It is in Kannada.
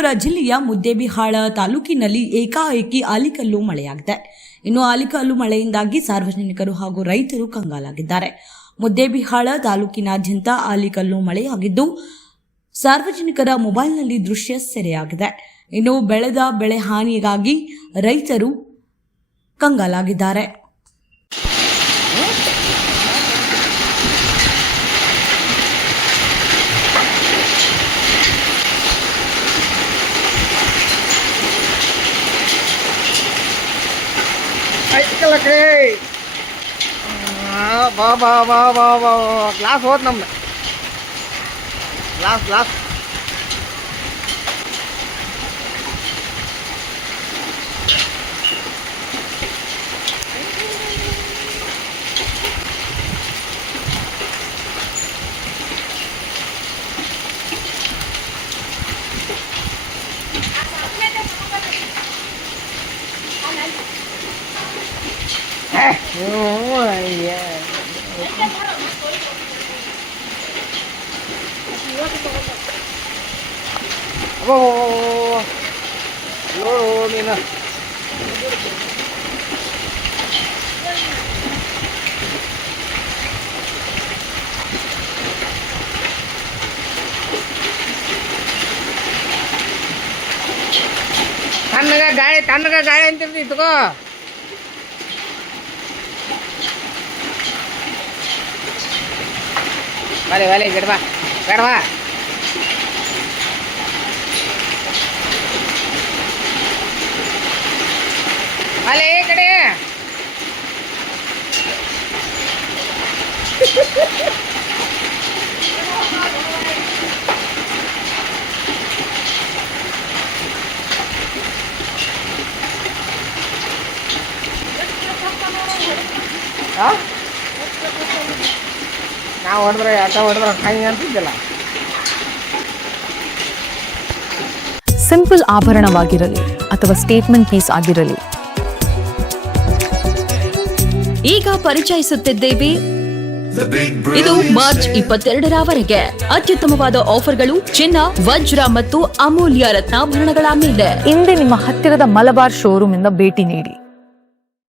ವಿಜಯಪುರ ಜಿಲ್ಲೆಯ ಮುದ್ದೇಬಿಹಾಳ ತಾಲೂಕಿನಲ್ಲಿ ಏಕಾಏಕಿ ಆಲಿಕಲ್ಲು ಮಳೆಯಾಗಿದೆ. ಇನ್ನು ಆಲಿಕಲ್ಲು ಮಳೆಯಿಂದಾಗಿ ಸಾರ್ವಜನಿಕರು ಹಾಗೂ ರೈತರು ಕಂಗಾಲಾಗಿದ್ದಾರೆ. ಮುದ್ದೇಬಿಹಾಳ ತಾಲೂಕಿನಾದ್ಯಂತ ಆಲಿಕಲ್ಲು ಮಳೆಯಾಗಿದ್ದು ಸಾರ್ವಜನಿಕರ ಮೊಬೈಲ್ನಲ್ಲಿ ದೃಶ್ಯ ಸೆರೆಯಾಗಿದೆ. ಇನ್ನು ಬೆಳೆದ ಬೆಳೆ ಹಾನಿಗಾಗಿ ರೈತರು ಕಂಗಾಲಾಗಿದ್ದಾರೆ. ಗ್ಲಾಸ್ ಹೋದ್ ನಮ್ದು ಗ್ಲಾಸ್ ನೋಡು ನೀನು ತಣ್ಣಗ ಗಾಳಿ ಅಂತಿರ್ತಿ ತಗೋ. ಒಲೆ ಬೇಡವಾ ಅಲೆ ಈ ಕಡೆ ನಾವು ಹೊಡೆದ್ರೆ ಆಟ ಹೊಡೆದ್ರೆ ಹಂಗೆ ಅಂತಿದ್ದಿಲ್ಲ. ಸಿಂಪಲ್ ಆಭರಣವಾಗಿರಲಿ ಅಥವಾ ಸ್ಟೇಟ್ಮೆಂಟ್ ಪೀಸ್ ಆಗಿರಲಿ, ಈಗ ಪರಿಚಯಿಸುತ್ತಿದ್ದೇವೆ. ಇದು ಮಾರ್ಚ್ 22ರವರೆಗೆ ಅತ್ಯುತ್ತಮವಾದ ಆಫರ್ಗಳು ಚಿನ್ನ, ವಜ್ರ ಮತ್ತು ಅಮೂಲ್ಯ ರತ್ನಾಭರಣಗಳ ಮೇಲೆ. ಇಂದೇ ನಿಮ್ಮ ಹತ್ತಿರದ ಮಲಬಾರ್ ಶೋರೂಮ್ ಇಂದ ಭೇಟಿ ನೀಡಿ.